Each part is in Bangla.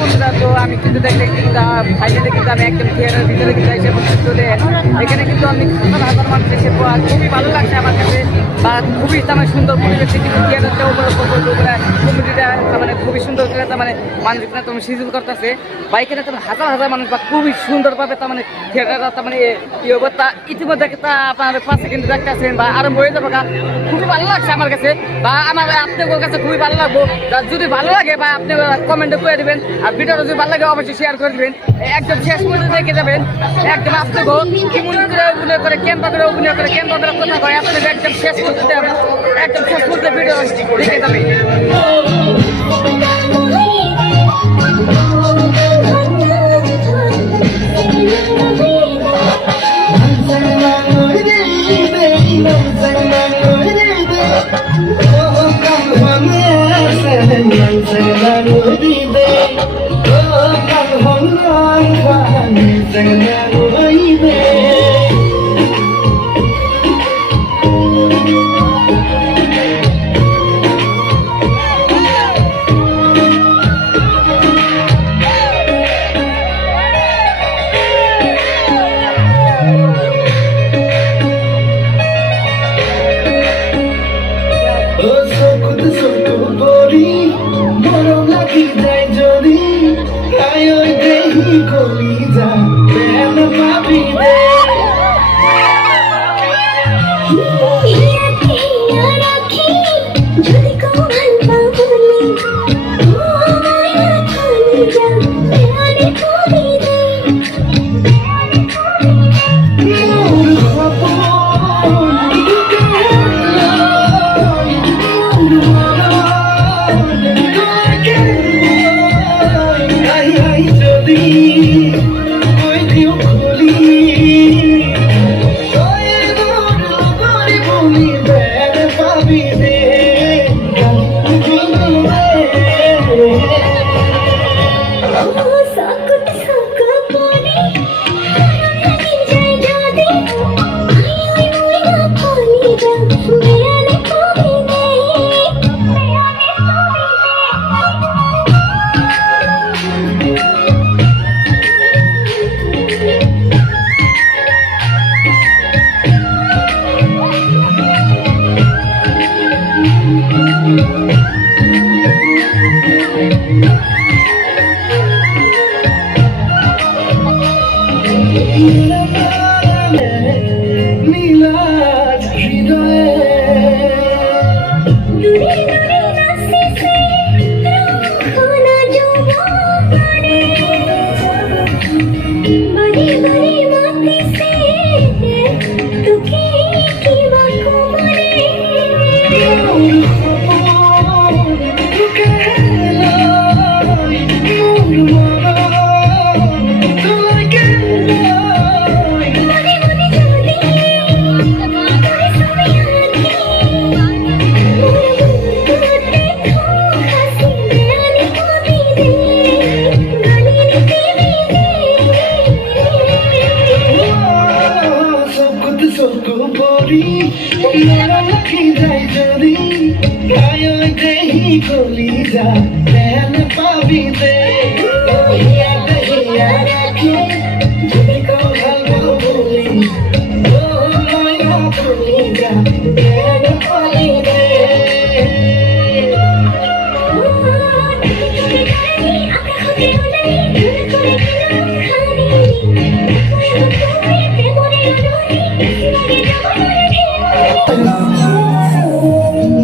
বন্ধুরা, তো আমি কিন্তু দেখলে কিন্তু ফাইনালি কিন্তু আমি একদম থিয়েটারের ভিতরে কিন্তু এসে চলে এখানে কিন্তু আমি হাজার হাজার মানুষ এসে খুবই ভালো লাগছে আমার কাছে, বা খুবই তার মানে সুন্দর পরিবেশ কিন্তু থিয়েটারটা উপরে কমিটিটা মানে খুবই সুন্দর করে তার মানে মানুষ এখানে তোমার সিজন করতেছে, বা এখানে তোমার হাজার হাজার মানুষ বা খুবই সুন্দরভাবে তার মানে থিয়েটারটা তার মানে ইয়ে তা ইতিমধ্যে তা আপনার 5 সেকেন্ড দেখতেছেন বা আরম্ভ হয়ে যাবে, খুবই ভালো লাগছে আমার কাছে, বা আমার আপনাদের কাছে খুবই ভালো লাগবো। যদি ভালো লাগে বা আপনি কমেন্টে করে দেবেন, আর ভিডিওটা যদি ভালো লাগে অবশ্যই শেয়ার করে দেবেন, একদম শেষ পর্যন্ত দেখে যাবেন। একদম আপনাকে কি মনে করে অভিনয় করে ক্যাম্পা করে অভিনয় করে ক্যাম্পা করে কথা হয় আপনাদের একদম শেষ পর্যন্ত ভিডিও দেখে যাবেন।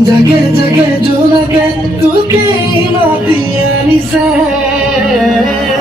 जगे जगे जो लगे तू की मातिया निसे